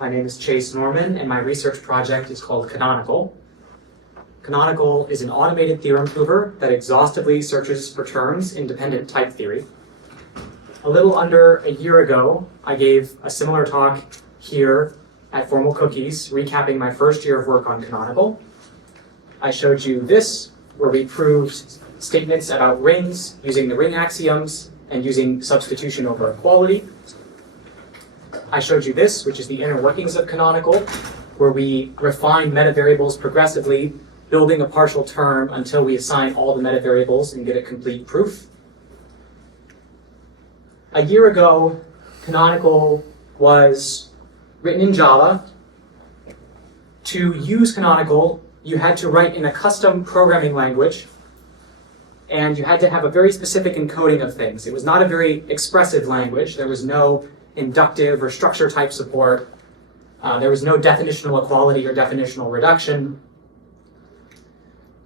My name is Chase Norman, and my research project is called Canonical. Canonical is an automated theorem prover that exhaustively searches for terms in dependent type theory. A little under a year ago, I gave a similar talk here at Formal Cookies, recapping my first year of work on Canonical. I showed you this, where we proved statements about rings using the ring axioms and using substitution over equality. I showed you this, which is the inner workings of Canonical, where we refine metavariables progressively, building a partial term until we assign all the metavariables and get a complete proof. A year ago, Canonical was written in Java. To use Canonical, you had to write in a custom programming language, and you had to have a very specific encoding of things. It was not a very expressive language. There was no inductive or structure type support. There was no definitional equality or definitional reduction.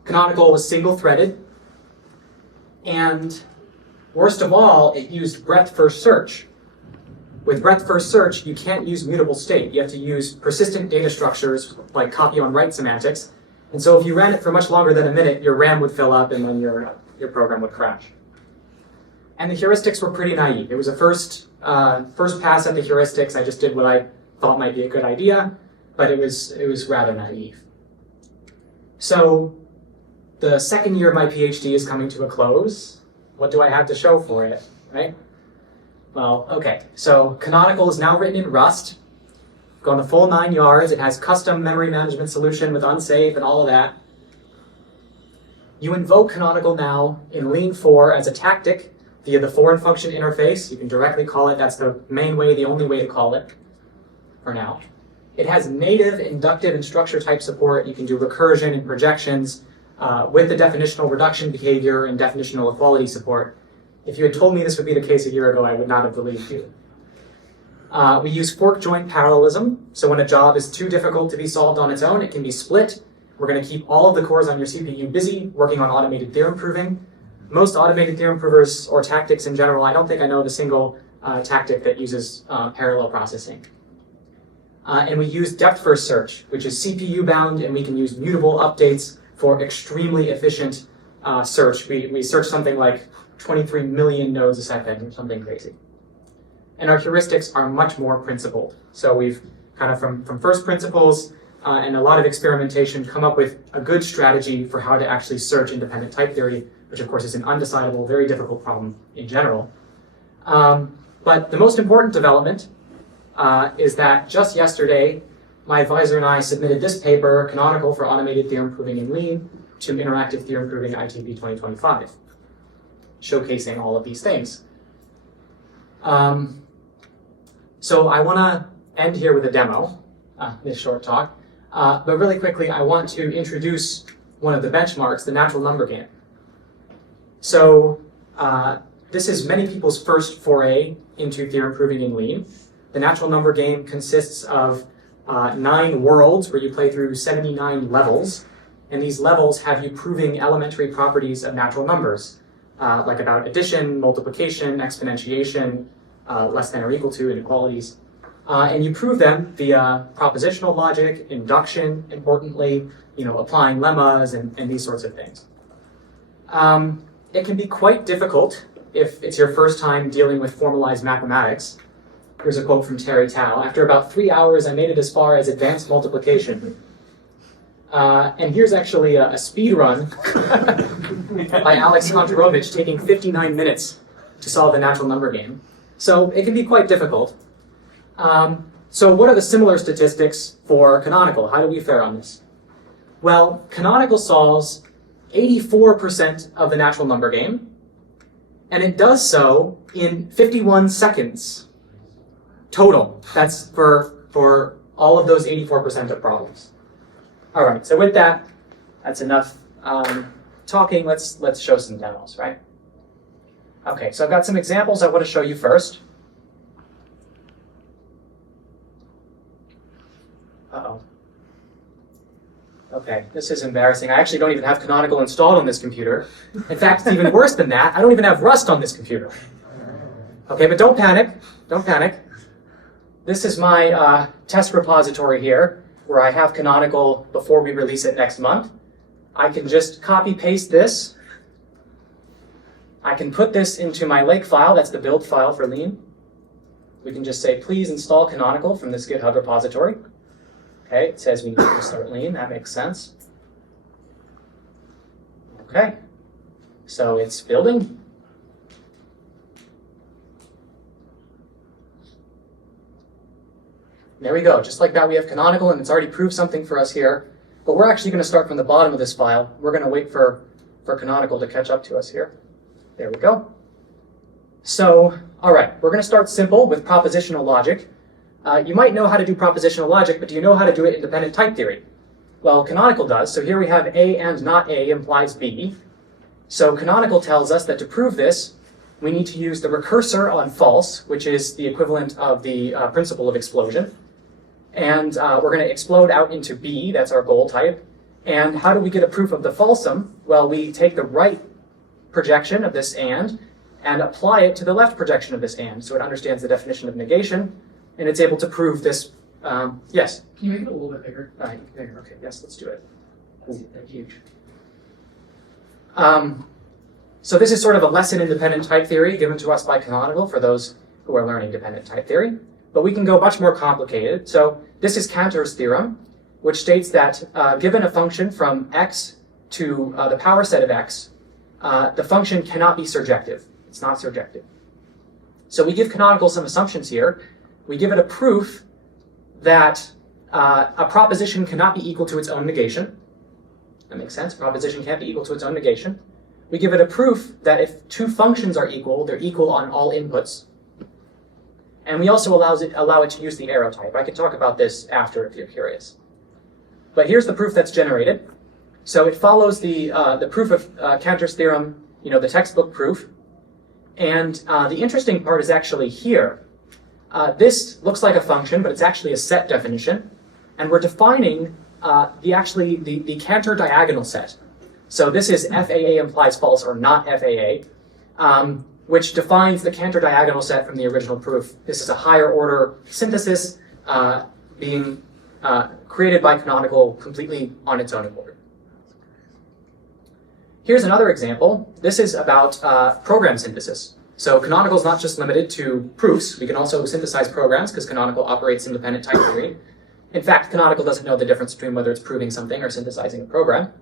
Canonical was single-threaded, and worst of all, it used breadth-first search. With breadth-first search, you can't use mutable state. You have to use persistent data structures like copy-on-write semantics. And so if you ran it for much longer than a minute, your RAM would fill up and then your program would crash. And the heuristics were pretty naive. It was a first pass at the heuristics. I just did what I thought might be a good idea, but it was rather naive. So the second year of my PhD is coming to a close. What do I have to show for it, right? Well, okay, so Canonical is now written in Rust. Gone the full 9 yards. It has custom memory management solution with unsafe and all of that. You invoke Canonical now in Lean 4 as a tactic via the foreign function interface. You can directly call it. That's the main way, the only way to call it for now. It has native inductive and structure type support. You can do recursion and projections with the definitional reduction behavior and definitional equality support. If you had told me this would be the case a year ago, I would not have believed you. We use fork joint parallelism. So when a job is too difficult to be solved on its own, it can be split. We're going to keep all of the cores on your CPU busy working on automated theorem proving. Most automated theorem provers or tactics in general, I don't think I know of a single tactic that uses parallel processing. And we use depth-first search, which is CPU bound, and we can use mutable updates for extremely efficient search. We search something like 23 million nodes a second, or something crazy. And our heuristics are much more principled. So we've kind of from first principles and a lot of experimentation come up with a good strategy for how to actually search independent type theory, which of course is an undecidable, very difficult problem in general. But the most important development is that just yesterday, my advisor and I submitted this paper, Canonical for Automated Theorem Proving in Lean, to Interactive Theorem Proving ITB 2025, showcasing all of these things. So I want to end here with a demo, this short talk. But really quickly, I want to introduce one of the benchmarks, the natural number game. So this is many people's first foray into theorem proving in Lean. The natural number game consists of 9 worlds where you play through 79 levels. And these levels have you proving elementary properties of natural numbers, like about addition, multiplication, exponentiation, less than or equal to, inequalities. And you prove them via propositional logic, induction, importantly, applying lemmas and these sorts of things. It can be quite difficult if it's your first time dealing with formalized mathematics. Here's a quote from Terry Tao. After about 3 hours, I made it as far as advanced multiplication. And here's actually a speed run by Alex Kontorovich taking 59 minutes to solve the natural number game. So it can be quite difficult. So what are the similar statistics for Canonical? How do we fare on this? Well, Canonical solves 84% of the natural number game, and it does so in 51 seconds total. That's for all of those 84% of problems. All right, so with that, that's enough talking. Let's show some demos, right? Okay, so I've got some examples I want to show you first. Uh-oh. Okay, this is embarrassing. I actually don't even have Canonical installed on this computer. In fact, it's even worse than that. I don't even have Rust on this computer. Okay, but don't panic. Don't panic. this is my test repository here, where I have Canonical before we release it next month. I can just copy paste this. I can put this into my Lake file, that's the build file for Lean. We can just say, please install Canonical from this GitHub repository. Okay, it says we need to start Lean, that makes sense. Okay, so it's building. There we go, just like that we have Canonical and it's already proved something for us here. But we're actually going to start from the bottom of this file. We're going to wait for Canonical to catch up to us here. There we go. So, all right, we're going to start simple with propositional logic. You might know how to do propositional logic, but do you know how to do it in dependent type theory? Well, Canonical does. So here we have A and not A implies B. So Canonical tells us that to prove this, we need to use the recursor on false, which is the equivalent of the principle of explosion. And we're going to explode out into B, that's our goal type. And how do we get a proof of the falsum? Well, we take the right projection of this and apply it to the left projection of this and. So it understands the definition of negation, and it's able to prove this. Yes? Can you make it a little bit bigger? All right, bigger. Okay, yes, let's do it. That's huge. So this is sort of a lesson in dependent type theory given to us by Canonical for those who are learning dependent type theory. But we can go much more complicated. So this is Cantor's theorem, which states that given a function from x to the power set of x, the function cannot be surjective. It's not surjective. So we give Canonical some assumptions here. We give it a proof that a proposition cannot be equal to its own negation. That makes sense. A proposition can't be equal to its own negation. We give it a proof that if two functions are equal, they're equal on all inputs. And we also allow it to use the arrow type. I can talk about this after if you're curious. But here's the proof that's generated. So it follows the proof of Cantor's theorem, the textbook proof. And the interesting part is actually here. This looks like a function, but it's actually a set definition. And we're defining the Cantor diagonal set. So this is FAA implies false or not FAA, which defines the Cantor diagonal set from the original proof. This is a higher order synthesis being created by Canonical completely on its own accord. Here's another example. This is about program synthesis. So Canonical is not just limited to proofs. We can also synthesize programs because Canonical operates in dependent type theory. In fact, Canonical doesn't know the difference between whether it's proving something or synthesizing a program.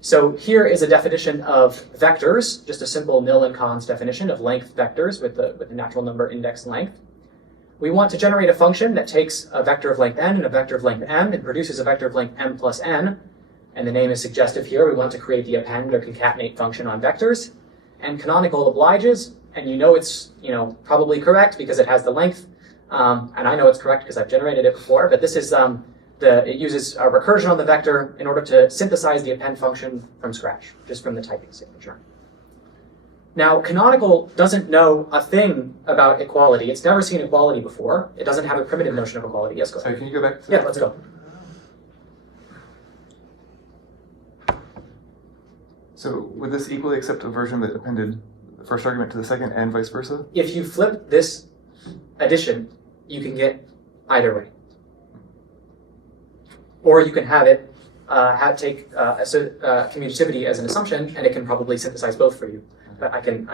So here is a definition of vectors, just a simple nil and cons definition of length vectors with the natural number index length. We want to generate a function that takes a vector of length n and a vector of length m and produces a vector of length m plus n. And the name is suggestive here. We want to create the append or concatenate function on vectors. And Canonical obliges, and it's probably correct because it has the length. And I know it's correct because I've generated it before, but this is it uses a recursion on the vector in order to synthesize the append function from scratch, just from the typing signature. Now, Canonical doesn't know a thing about equality. It's never seen equality before. It doesn't have a primitive notion of equality. Yes, go ahead. Sorry, can you go back? Yeah, let's go. So would this equally accept a version that appended the first argument to the second and vice versa? If you flip this addition, you can get either way. Or you can have it take commutativity as an assumption, and it can probably synthesize both for you. But I can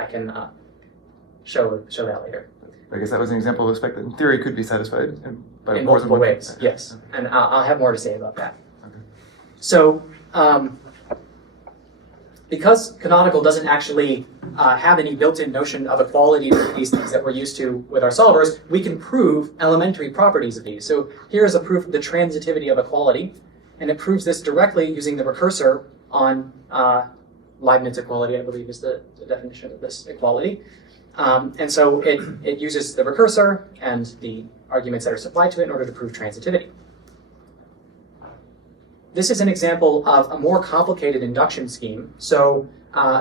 show that later. I guess that was an example of a spec that in theory could be satisfied by in more than multiple one ways, Okay. yes. And I'll have more to say about that. Okay. So because Canonical doesn't actually have any built-in notion of equality to these things that we're used to with our solvers, we can prove elementary properties of these. So here's a proof of the transitivity of equality, and it proves this directly using the recursor on Leibniz equality, I believe is the definition of this equality. And so it uses the recursor and the arguments that are supplied to it in order to prove transitivity. This is an example of a more complicated induction scheme. So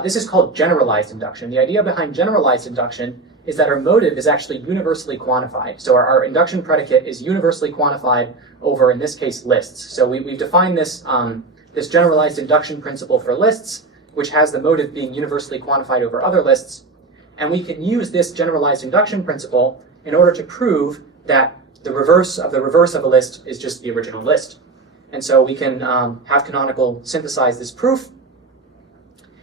this is called generalized induction. The idea behind generalized induction is that our motive is actually universally quantified. So our induction predicate is universally quantified over, in this case, lists. So we've defined this, this generalized induction principle for lists, which has the motive being universally quantified over other lists. And we can use this generalized induction principle in order to prove that the reverse of a list is just the original list. And so we can have Canonical synthesize this proof.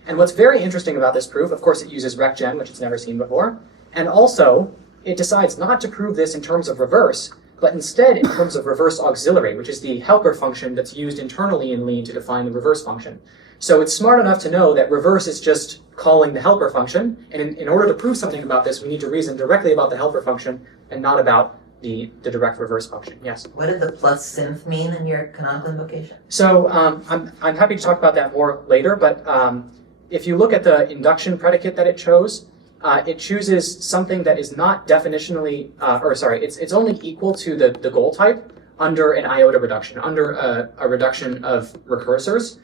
And what's very interesting about this proof, of course, it uses recgen, which it's never seen before. And also, it decides not to prove this in terms of reverse, but instead in terms of reverse auxiliary, which is the helper function that's used internally in Lean to define the reverse function. So it's smart enough to know that reverse is just calling the helper function. And in order to prove something about this, we need to reason directly about the helper function and not about the direct reverse function. Yes? What did the plus synth mean in your canonical invocation? So I'm happy to talk about that more later, but if you look at the induction predicate that it chose, it chooses something that is not definitionally, it's only equal to the goal type under an iota reduction, under a reduction of recursors.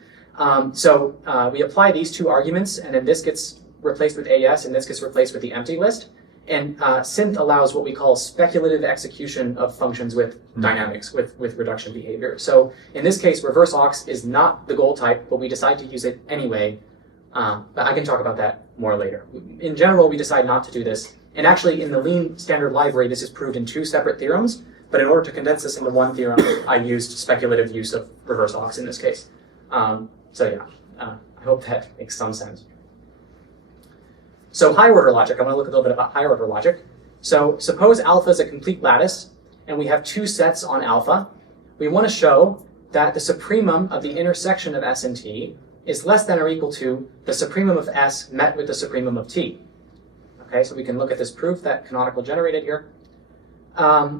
So we apply these two arguments, and then this gets replaced with AS, and this gets replaced with the empty list. And synth allows what we call speculative execution of functions with dynamics, with reduction behavior. So in this case, reverse aux is not the goal type, but we decide to use it anyway. But I can talk about that more later. In general, we decide not to do this. And actually, in the Lean standard library, this is proved in two separate theorems. But in order to condense this into one theorem, I used speculative use of reverse aux in this case. So yeah, I hope that makes some sense. So higher order logic, I want to look a little bit about higher order logic. So suppose alpha is a complete lattice, and we have two sets on alpha. We want to show that the supremum of the intersection of S and T is less than or equal to the supremum of S met with the supremum of T. Okay, so we can look at this proof that Canonical generated here.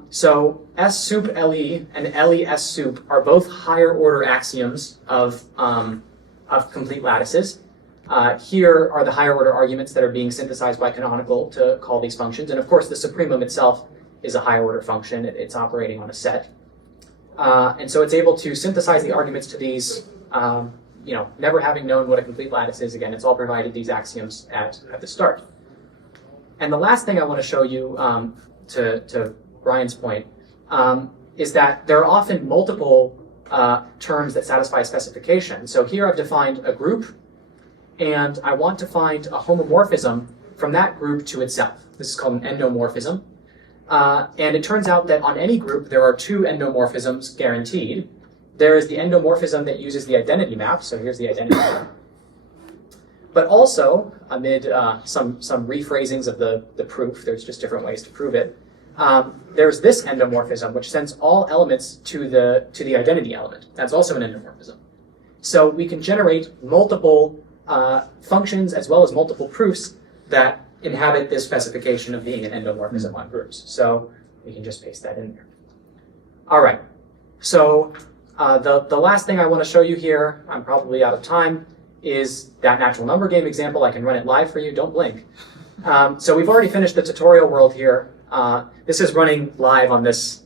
So S sup LE and LE S sup are both higher order axioms of complete lattices. Here are the higher order arguments that are being synthesized by Canonical to call these functions. And of course, the supremum itself is a higher order function. It's operating on a set. And so it's able to synthesize the arguments to these, never having known what a complete lattice is. Again, it's all provided these axioms at the start. And the last thing I want to show you, to Brian's point, is that there are often multiple terms that satisfy a specification. So here I've defined a group, and I want to find a homomorphism from that group to itself. This is called an endomorphism. And it turns out that on any group, there are two endomorphisms guaranteed. There is the endomorphism that uses the identity map. So here's the identity map. But also, amid some rephrasings of the proof, there's just different ways to prove it, there's this endomorphism, which sends all elements to the identity element. That's also an endomorphism. So we can generate multiple functions as well as multiple proofs that inhabit this specification of being an endomorphism on groups. So we can just paste that in there. All right. So the last thing I want to show you here, I'm probably out of time, is that natural number game example. I can run it live for you. Don't blink. So we've already finished the tutorial world here. This is running live on this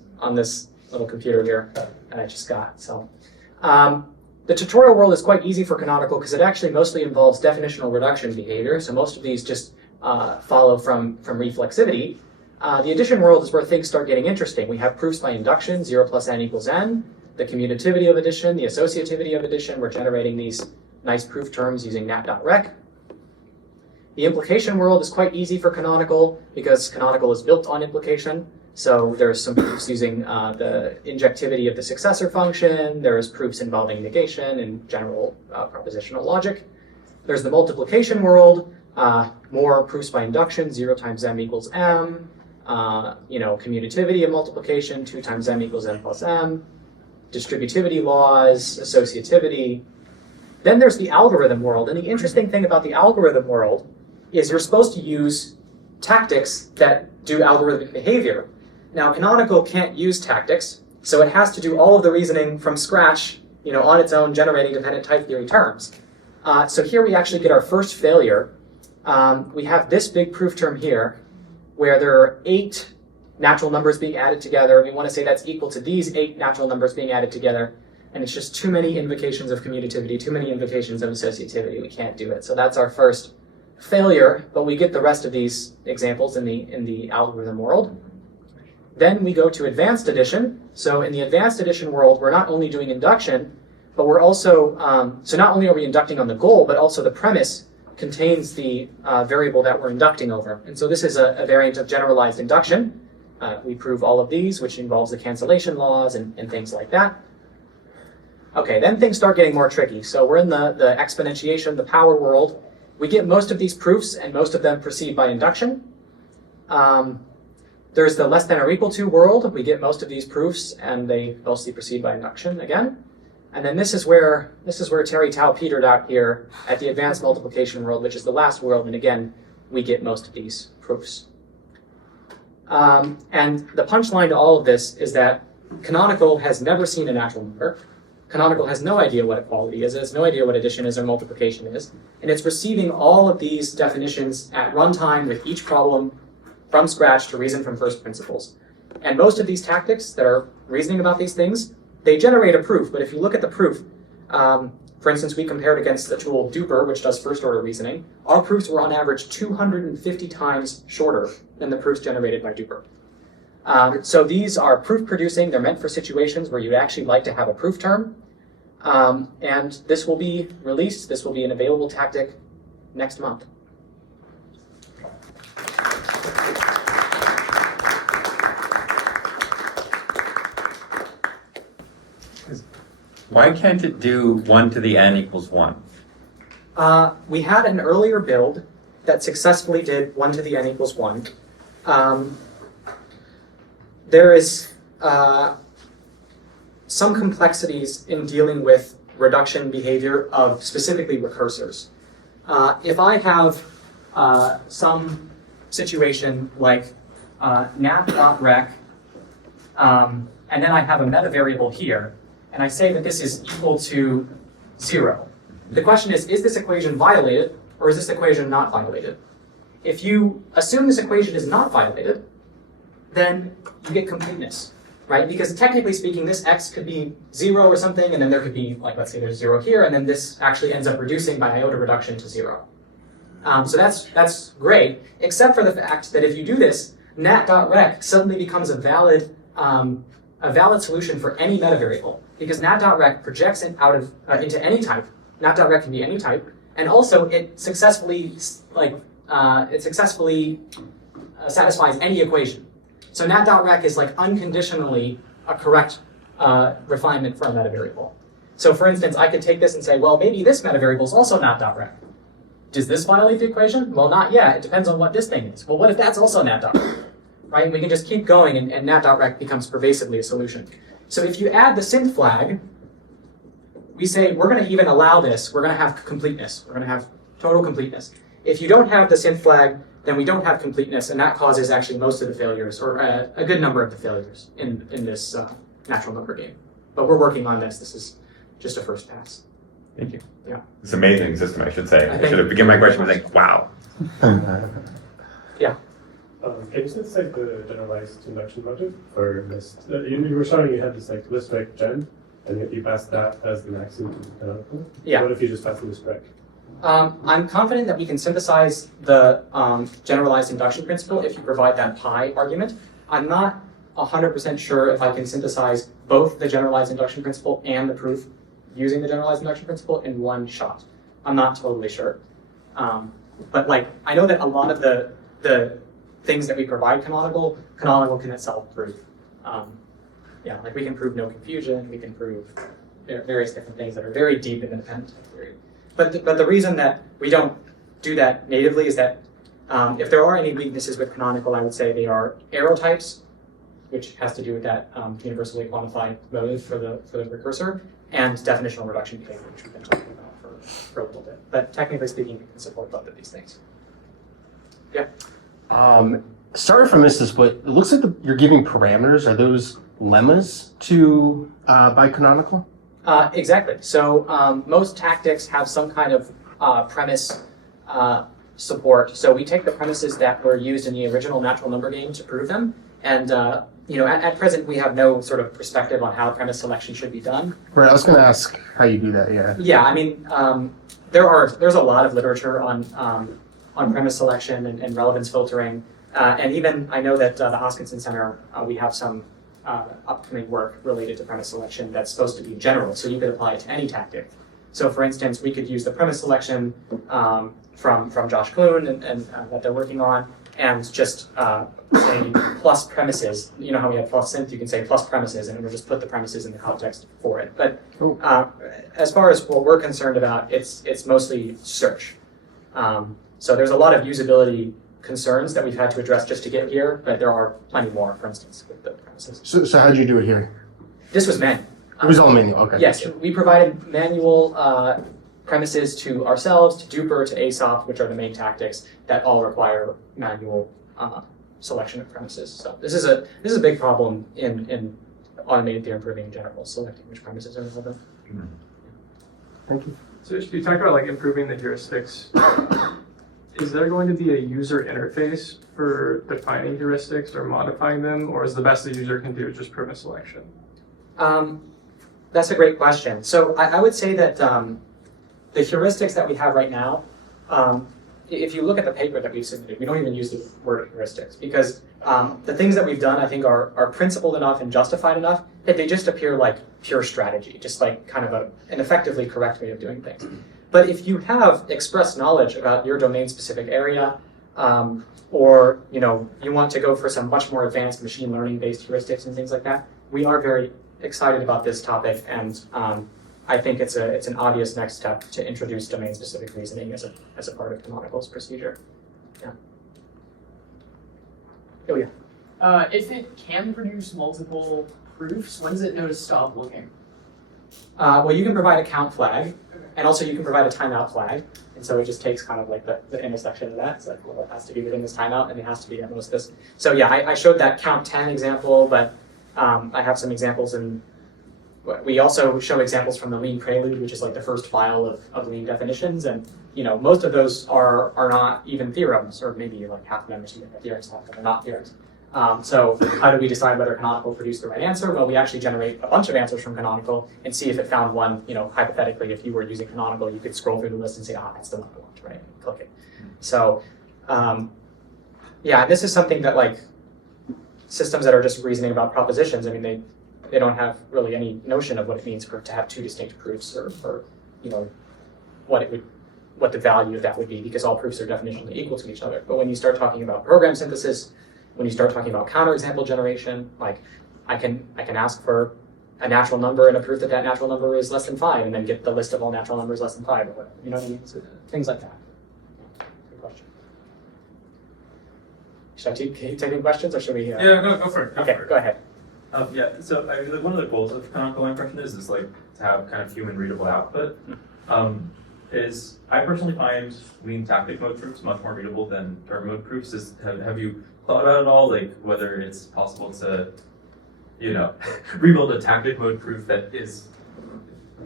little computer here that I just got. So the tutorial world is quite easy for Canonical because it actually mostly involves definitional reduction behavior. So most of these just follow from reflexivity. The addition world is where things start getting interesting. We have proofs by induction, 0 plus n equals n, the commutativity of addition, the associativity of addition. We're generating these nice proof terms using nat.rec. The implication world is quite easy for Canonical because Canonical is built on implication. So there's some proofs using the injectivity of the successor function. There's proofs involving negation and general propositional logic. There's the multiplication world, more proofs by induction, 0 times m equals m, commutativity of multiplication, 2 times m equals n plus m, distributivity laws, associativity. Then there's the algorithm world. And the interesting thing about the algorithm world is you're supposed to use tactics that do algorithmic behavior. Now, Canonical can't use tactics, so it has to do all of the reasoning from scratch, on its own, generating dependent type theory terms. So here we actually get our first failure. We have this big proof term here, where there are 8 natural numbers being added together. We want to say that's equal to these 8 natural numbers being added together. And it's just too many invocations of commutativity, too many invocations of associativity. We can't do it. So that's our first failure, but we get the rest of these examples in the algorithm world. Then we go to advanced addition. So in the advanced addition world, we're not only doing induction, but we're also, so not only are we inducting on the goal, but also the premise contains the variable that we're inducting over. And so this is a variant of generalized induction. we prove all of these, which involves the cancellation laws and things like that. Okay, then things start getting more tricky. So we're in the exponentiation, the power world. We get most of these proofs, and most of them proceed by induction. There's the less than or equal to world. We get most of these proofs, and they mostly proceed by induction again. And then this is where Terry Tao petered out here at the advanced multiplication world, which is the last world, and again, we get most of these proofs. And the punchline to all of this is that Canonical has never seen a natural number. Canonical has no idea what equality is, it has no idea what addition is or multiplication is, and it's receiving all of these definitions at runtime with each problem from scratch to reason from first principles. And most of these tactics that are reasoning about these things, they generate a proof, but if you look at the proof, for instance, we compared against the tool Duper, which does first order reasoning, our proofs were on average 250 times shorter than the proofs generated by Duper. So these are proof producing, they're meant for situations where you'd actually like to have a proof term, and this will be released, this will be an available tactic next month. Why can't it do 1 to the n equals 1? We had an earlier build that successfully did 1 to the n equals 1. There is some complexities in dealing with reduction behavior of specifically recursors. If I have some situation like nat.rec, and then I have a meta variable here, and I say that this is equal to 0. The question is this equation violated, or is this equation not violated? If you assume this equation is not violated, then you get completeness, right? Because technically speaking, this x could be 0 or something, and then there could be, like, let's say there's 0 here, and then this actually ends up reducing by iota reduction to 0. So that's great, except for the fact that if you do this, nat.rec suddenly becomes a valid solution for any meta variable, because nat.rec projects it out of into any type. Nat.rec can be any type, and also it successfully satisfies any equation. So nat.rec is like unconditionally a correct refinement for a meta variable. So for instance, I could take this and say, well, maybe this meta variable is also nat.rec. Does this violate the equation? Well, not yet. It depends on what this thing is. Well, what if that's also nat.rec? Right? And we can just keep going, and nat.rec becomes pervasively a solution. So if you add the synth flag, we say we're going to even allow this. We're going to have completeness. We're going to have total completeness. If you don't have the synth flag, then we don't have completeness, and that causes actually most of the failures, or a good number of the failures in this natural number game. But we're working on this. This is just a first pass. Thank you. Yeah. It's an amazing system, I should say. I think- should have begun my question with like, wow. Yeah. Can you set like the generalized induction logic for list? You were showing you had this like list rec gen, and you passed that as the maximum to the canonical. Yeah. What if you just pass the list rec? I'm confident that we can synthesize the generalized induction principle if you provide that pi argument. I'm not 100% sure if I can synthesize both the generalized induction principle and the proof using the generalized induction principle in one shot. I'm not totally sure. But like, I know that a lot of the things that we provide canonical can itself prove. Yeah, like we can prove no confusion, we can prove various different things that are very deep in independent type theory. But the reason that we don't do that natively is that if there are any weaknesses with canonical, I would say they are arrow types, which has to do with that universally quantified motive for the recursor, and definitional reduction behavior, which we've been talking about for a little bit. But technically speaking, we can support both of these things. Yeah. Sorry if I missed this, but it looks like you're giving parameters. Are those lemmas to by canonical? Exactly. So most tactics have some kind of premise support. So we take the premises that were used in the original natural number game to prove them. And at present, we have no sort of perspective on how premise selection should be done. Right. I was going to ask how you do that. Yeah. Yeah. I mean, there's a lot of literature on premise selection and relevance filtering. And even I know that the Hoskinson Center, we have some upcoming work related to premise selection that's supposed to be general, so you could apply it to any tactic. So for instance, we could use the premise selection from Josh Kloon and that they're working on, and just say plus premises. You know how we have plus synth, you can say plus premises, and it'll just put the premises in the context for it. But as far as what we're concerned about, it's mostly search. So there's a lot of usability concerns that we've had to address just to get here, but there are plenty more, for instance, with the premises. So how did you do it here? This was manual. It was all manual. Okay. Yes, we provided manual premises to ourselves, to Duper, to ASOP, which are the main tactics that all require manual selection of premises. So this is a big problem in automated theorem proving in general, selecting which premises are relevant. Thank you. So you talked about like improving the heuristics. Is there going to be a user interface for defining heuristics or modifying them, or is the best the user can do just prove a selection? That's a great question. So I would say that the heuristics that we have right now, if you look at the paper that we've submitted, we don't even use the word heuristics because the things that we've done, I think, are principled enough and justified enough that they just appear like pure strategy, just like kind of an effectively correct way of doing things. But if you have express knowledge about your domain-specific area, or you want to go for some much more advanced machine learning-based heuristics and things like that, we are very excited about this topic, and I think it's an obvious next step to introduce domain-specific reasoning as a part of Canonical's procedure. Yeah. Oh yeah. If it can produce multiple proofs, when does it know to stop looking? Well, you can provide a count flag, and also you can provide a timeout flag, and so it just takes kind of like the intersection of that. It's like, well, it has to be within this timeout, and it has to be at most this. So yeah, I showed that count 10 example, but I have some examples, and we also show examples from the Lean Prelude, which is like the first file of Lean definitions, and most of those are not even theorems, or maybe like half of them are theorems, half of them are not theorems. So how do we decide whether Canonical produced the right answer? Well, we actually generate a bunch of answers from Canonical and see if it found one, hypothetically, if you were using Canonical, you could scroll through the list and say, that's the one I want, right? And click it. So, yeah, this is something that like systems that are just reasoning about propositions, I mean, they don't have really any notion of what it means to have two distinct proofs or what the value of that would be, because all proofs are definitionally equal to each other. But when you start talking about program synthesis, when you start talking about counterexample generation, like I can ask for a natural number and a proof that natural number is less than 5, and then get the list of all natural numbers less than 5, or whatever. You know what I mean? So, things like that. Good question. Should I keep taking questions, or should we? Yeah, go for it. Go ahead. Yeah, so I mean, like, one of the goals of canonical impression is like to have kind of human readable output. Is I personally find Lean tactic mode proofs much more readable than term mode proofs. Have you thought about it all, like whether it's possible to, rebuild a tactic mode proof that is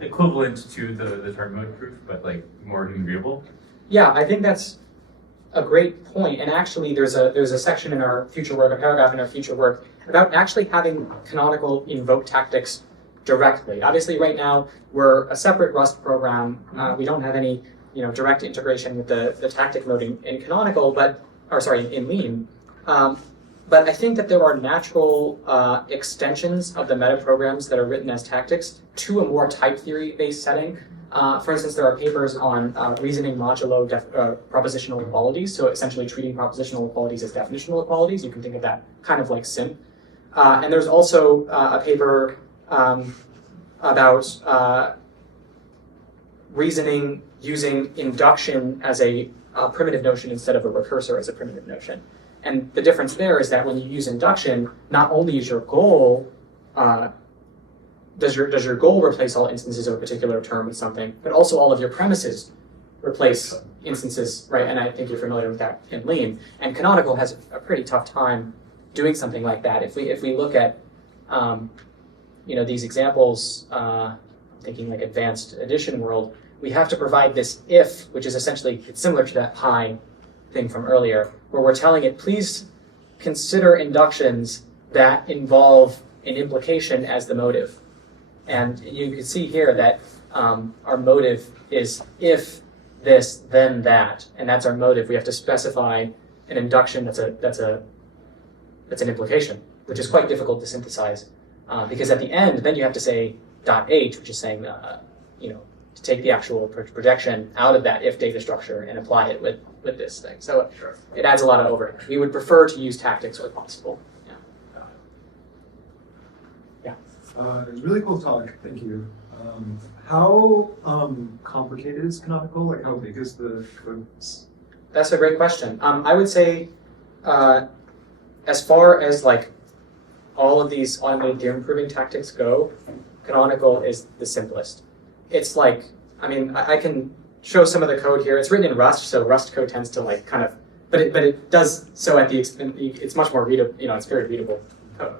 equivalent to the term mode proof, but like more human readable? Yeah, I think that's a great point. And actually, there's a section in our future work, a paragraph in our future work, about actually having Canonical invoke tactics directly. Obviously, right now we're a separate Rust program. We don't have any, direct integration with the tactic mode in Canonical, in Lean. But I think that there are natural extensions of the meta programs that are written as tactics to a more type theory-based setting. For instance, there are papers on reasoning modulo propositional equalities, so essentially treating propositional equalities as definitional equalities. You can think of that kind of like sim. And there's also a paper about reasoning using induction as a primitive notion instead of a recursor as a primitive notion. And the difference there is that when you use induction, not only is your goal, does your goal replace all instances of a particular term with something, but also all of your premises replace instances, right? And I think you're familiar with that in Lean. And Canonical has a pretty tough time doing something like that. If we look at these examples, thinking like advanced addition world, we have to provide this if, which is essentially, it's similar to that pi thing from earlier, where we're telling it, please consider inductions that involve an implication as the motive. And you can see here that our motive is if this, then that, and that's our motive. We have to specify an induction that's an implication, which is quite difficult to synthesize. Because at the end, then you have to say .h, which is saying, to take the actual projection out of that if data structure and apply it with this thing. So it adds a lot of overhead. We would prefer to use tactics where possible. Really cool talk, thank you. How complicated is Canonical? Like, how big is the code? That's a great question. I would say, as far as like all of these automated theorem proving tactics go, Canonical is the simplest. It's like, I mean, I can show some of the code here. It's written in Rust, so Rust code tends to like kind of, but it does so at the expense. It's much more readable. You know, it's very readable code.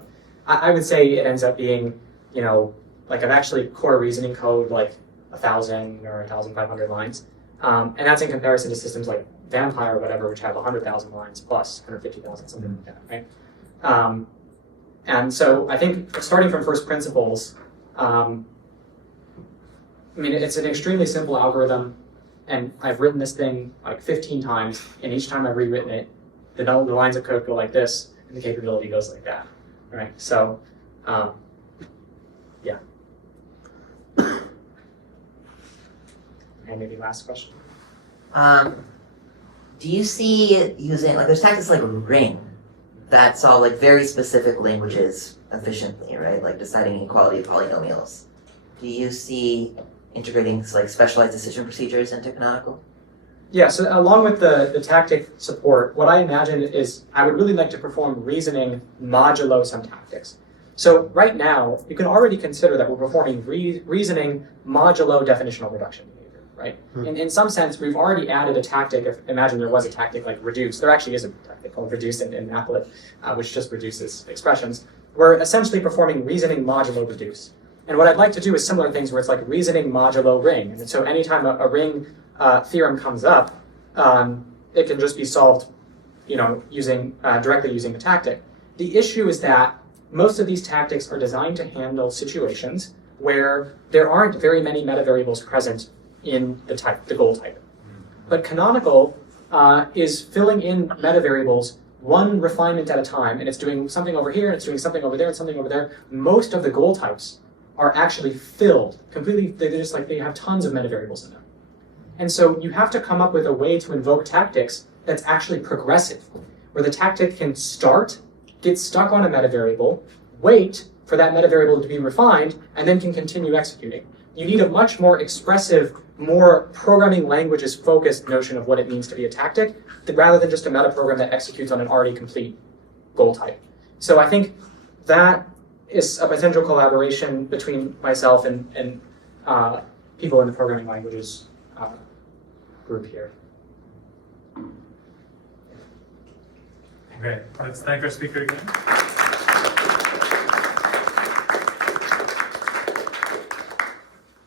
I would say it ends up being, you know, like I've actually core reasoning code like 1,000 or 1,500 lines, and that's in comparison to systems like Vampire or whatever, which have 100,000 lines plus 150,000, something like that, right? And so I think starting from first principles, I mean, it's an extremely simple algorithm, and I've written this thing like 15 times, and each time I've rewritten it, the lines of code go like this, and the capability goes like that, right? So, yeah. And maybe last question. Do you see using, like, there's tactics like ring that solve like very specific languages efficiently, right? Like deciding equality of polynomials. Do you see integrating like specialized decision procedures into Canonical? Yeah, so along with the tactic support, what I imagine is I would really like to perform reasoning modulo some tactics. So right now, you can already consider that we're performing reasoning modulo definitional reduction behavior, right? In some sense, we've already added a tactic. Imagine there was a tactic like reduce. There actually is a tactic called reduce in Applet, which just reduces expressions. We're essentially performing reasoning modulo reduce. And what I'd like to do is similar things where it's like reasoning modulo ring. And so anytime a ring theorem comes up, it can just be solved, you know, using directly using the tactic. The issue is that most of these tactics are designed to handle situations where there aren't very many metavariables present in the goal type. But Canonical is filling in metavariables one refinement at a time, and it's doing something over here, and it's doing something over there, and something over there. Most of the goal types are actually filled completely. They're just like, they have tons of metavariables in them. And so you have to come up with a way to invoke tactics that's actually progressive, where the tactic can start, get stuck on a metavariable, wait for that metavariable to be refined, and then can continue executing. You need a much more expressive, more programming languages focused notion of what it means to be a tactic, rather than just a metaprogram that executes on an already complete goal type. So I think that is a potential collaboration between myself and people in the programming languages group here. Great. Let's thank our speaker again.